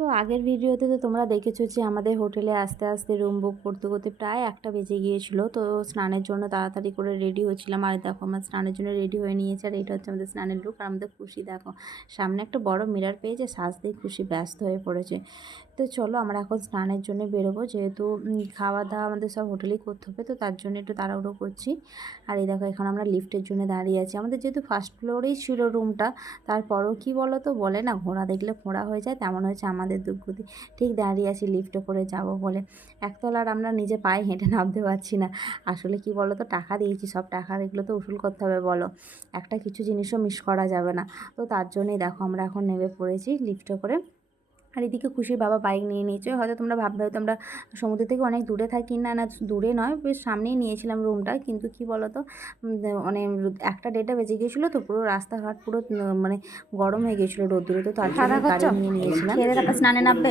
তো আগের ভিডিওতে তো তোমরা দেখেছো যে আমাদের হোটেলে আস্তে আস্তে রুম বুক করতে করতে প্রায় 1টা বেজে গিয়েছিলো। তো স্নানের জন্য তাড়াতাড়ি করে রেডি হচ্ছিলাম। আর দেখো আমার স্নানের জন্য রেডি হয়ে নিয়েছে। আর এটা হচ্ছে আমাদের স্নানের লুক। আর আমাদের খুশি দেখো সামনে একটা বড় মিরর পেয়েছে, সাজতেই খুশি ব্যস্ত হয়ে পড়েছে। তো চলো আমরা এখন স্নানের জন্য বেরোবো, যেহেতু খাওয়া দাওয়া আমাদের সব হোটেলেই করতে হবে, তো তার জন্য একটু তাড়াহুড়ো করছি। আর এই দেখো এখন আমরা লিফটের জন্য দাঁড়িয়ে আছি। আমাদের যেহেতু ফার্স্ট ফ্লোরেই ছিল রুমটা, তারপরও কি বলো তো, বলে না ঘোড়া দেখলে ফোঁড়া হয়ে যায়, তেমন হয়েছে আমাদের দুর্গতি। ঠিক দাঁড়িয়ে আছি লিফটে করে যাব বলে, একতলার আমরা নিজে পায়ে হেঁটে নামতে পারছি না। আসলে কি বলো তো, টাকা দিয়েছি, সব টাকার এগুলো তো উসুল করতে হবে বলো, একটা কিছু জিনিসও মিস করা যাবে না। তো তার জন্যই দেখো আমরা এখন নেমে পড়েছি লিফটে করে। আর এদিকে খুশির বাবা বাইক নিয়ে নিয়েছে। হয়তো তোমরা ভাববে হয়তো আমরা সমুদ্র থেকে অনেক দূরে থাকি, না না দূরে নয়, বেশ সামনেই নিয়েছিলাম রুমটা। কিন্তু কি বলো তো, মানে 1টা 1:30 বেজে গিয়েছিলো, তো পুরো রাস্তাঘাট পুরো মানে গরম হয়ে গিয়েছিলো রোদ্দুরে, তো তার জন্য গাড়ি নিয়ে নিয়েছিলাম। তারপর স্নানে নামবে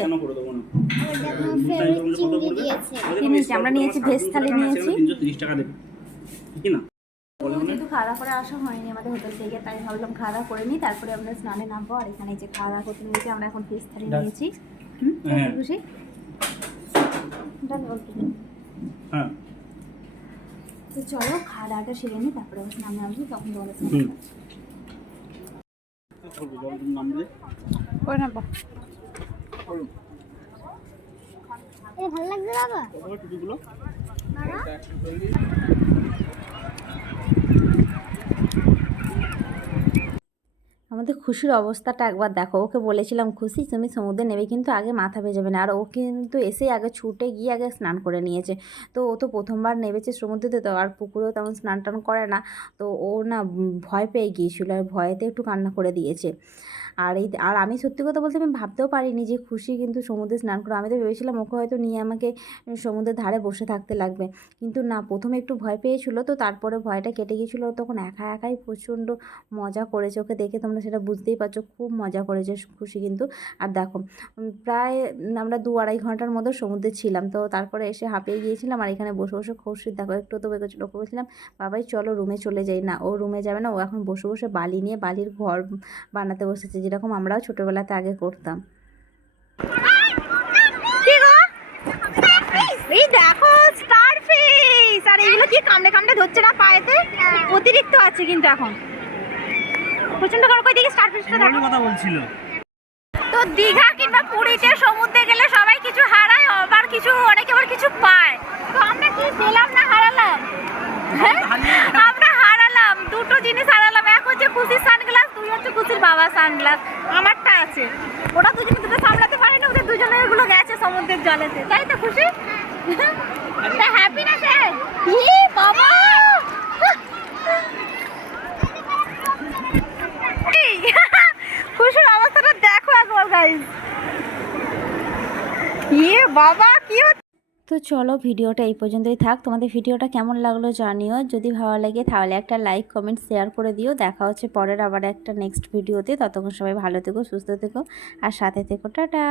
কি নিয়েছি আমরা, নিয়েছি ভেজ থালি নিয়েছি। যেহেতু খাওয়া দাওয়া করে আসা হয়নি আমাদের হোটেল থেকে, তাই ভাবলাম খাওয়া দাওয়া করে নিই, তারপরে আমরা স্নানে নামবো। আর এখানে যে খাওয়া দাওয়া করতে নিয়েছি আমরা, এখন ভেজ থালি নিয়েছি। খুশি তো চলো খাওয়া দাওয়াটা সেরে নিই, তারপরে আমরা স্নানে নামবো, তখন তোমাদের ভালো লাগছে বাবা। আমাদের খুশির অবস্থাটা একবার দেখো, ওকে বলেছিলাম খুশি তুমি সমুদ্রে নেবে কিন্তু আগে মাথা ভেজাবে না, আর ও কিন্তু এসেই আগে ছুটে গিয়ে আগে স্নান করে নিয়েছে। তো ও তো প্রথমবার নেমেছে সমুদ্রেতে, তো আর পুকুরেও তেমন স্নান টান করে না। তো ও না ভয় পেয়ে গিয়েছিলো, আর ভয়েতে একটু কান্না করে দিয়েছে। আর আমি সত্যি কথা বলতে আমি ভাবতেও পারিনি যে খুশি কিন্তু সমুদ্রে স্নান করে। আমি তো ভেবেছিলাম ওকে হয়তো নিয়ে আমাকে সমুদ্রের ধারে বসে থাকতে লাগবে, কিন্তু না, প্রথমে একটু ভয় পেয়েছিলো, তো তারপরে ভয়টা কেটে গিয়েছিলো। তখন একা একাই প্রচণ্ড মজা করেছে, ওকে দেখে তোমরা সেটা বুঝতেই পারছো, খুব মজা করেছে খুশি কিন্তু। আর দেখো প্রায় আমরা 2-2.5 ঘন্টার মতো সমুদ্রে ছিলাম, তো তারপরে এসে হাঁপিয়ে গিয়েছিলাম। আর এখানে বসে বসে খুশি দেখো একটু তো লক্ষ্য করেছিলাম, বাবাই চলো রুমে চলে যাই, না ও রুমে যাবে না, ও এখন বসে বসে বালি নিয়ে বালির ঘর বানাতে বসেছে, যেরকম আমরাও ছোটোবেলাতে আগে করতাম। এই দেখো স্টারফিশ, আর এগুলো কি কামড়ে কামড়ে ধরছে না পায়েতে, অতিরিক্ত আছে কিন্তু এখন প্রচন্ড গরম। কই দিকে স্টারফিশটা দেখো, কথা বলছিল। তো দীঘা কিংবা পুরীতে সমুদ্রে গেলে সবাই কিছু হারায়, আবার কিছু অনেকে আবার কিছু পায়। তো আমরা কি পেলাম না হারালাম? আমরা হারালাম দুটো জিনিস হারালাম। এক হচ্ছে খুশির সানগ্লাস, দুই হচ্ছে খুশির বাবার সানগ্লাস। আমারটা আছে, ওরা দুজনে দুটো সামলাতে পারে না, ওদের দুজনের গুলো গেছে সমুদ্রের জলেতে, তাই তো খুশি? হ্যাপি না সে? বাবা খুশির অবস্থাটা দেখো একবার গাইস, বাবা কি। তো চলো ভিডিওটা এই পর্যন্তই থাক। তোমাদের ভিডিওটা কেমন লাগলো জানিও, যদি ভালো লাগে তাহলে একটা লাইক কমেন্ট শেয়ার করে দিও। দেখা হচ্ছে পরের আবার একটা নেক্সট ভিডিওতে, ততক্ষণ সবাই ভালো থেকো, সুস্থ থেকো আর সাথে থেকো। টাটা।